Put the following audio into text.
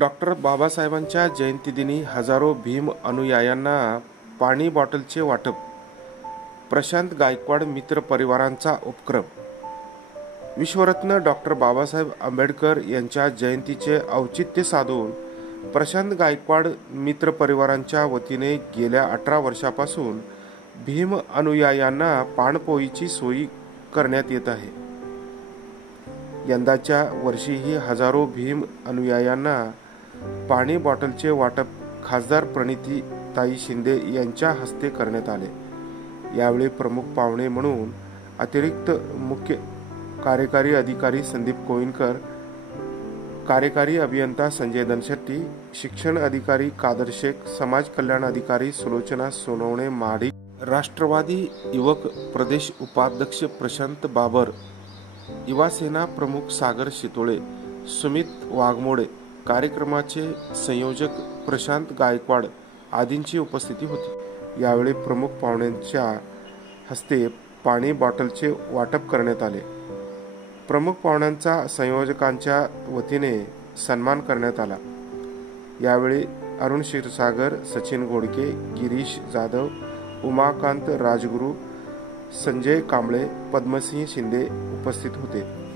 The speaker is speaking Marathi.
डॉक्टर बाबासाहेबांच्या जयंतीदिनी हजारो भीम अनुयायांना पाणी बॉटलचे वाटप. प्रशांत गायकवाड मित्र परिवारांचा उपक्रम. विश्वरत्न डॉक्टर बाबासाहेब आंबेडकर यांच्या जयंतीचे औचित्य साधून प्रशांत गायकवाड मित्र परिवारांच्या वतीने गेल्या 18 वर्षापासून भीम अनुयायांना पाणपोईची सोय करण्यात येत आहे. यंदाच्या वर्षीही हजारो भीम अनुयायांना पाणी बॉटलचे वाटप खासदार प्रणितीताई शिंदे यांच्या हस्ते करण्यात आले. यावेळी प्रमुख पाहुणे म्हणून अतिरिक्त मुख्य कार्यकारी अधिकारी संदीप कोईनकर, कार्यकारी अभियंता संजय दनशेट्टी, शिक्षण अधिकारी कादर शेख, समाज कल्याण अधिकारी सुलोचना सोनवणे महाडिक, राष्ट्रवादी युवक प्रदेश उपाध्यक्ष प्रशांत बाबर, युवा सेना प्रमुख सागर शितोळे, सुमित वाघमोडे, कार्यक्रमाचे संयोजक प्रशांत गायकवाड आदींची उपस्थिती होती. यावेळी प्रमुख पाहुण्यांच्या हस्ते पाणी बॉटलचे वाटप करण्यात आले. प्रमुख पाहुण्यांचा संयोजकांच्या वतीने सन्मान करण्यात आला. यावेळी अरुण क्षीरसागर, सचिन घोडके, गिरीश जाधव, उमाकांत राजगुरू, संजय कांबळे, पद्मसिंह शिंदे उपस्थित होते.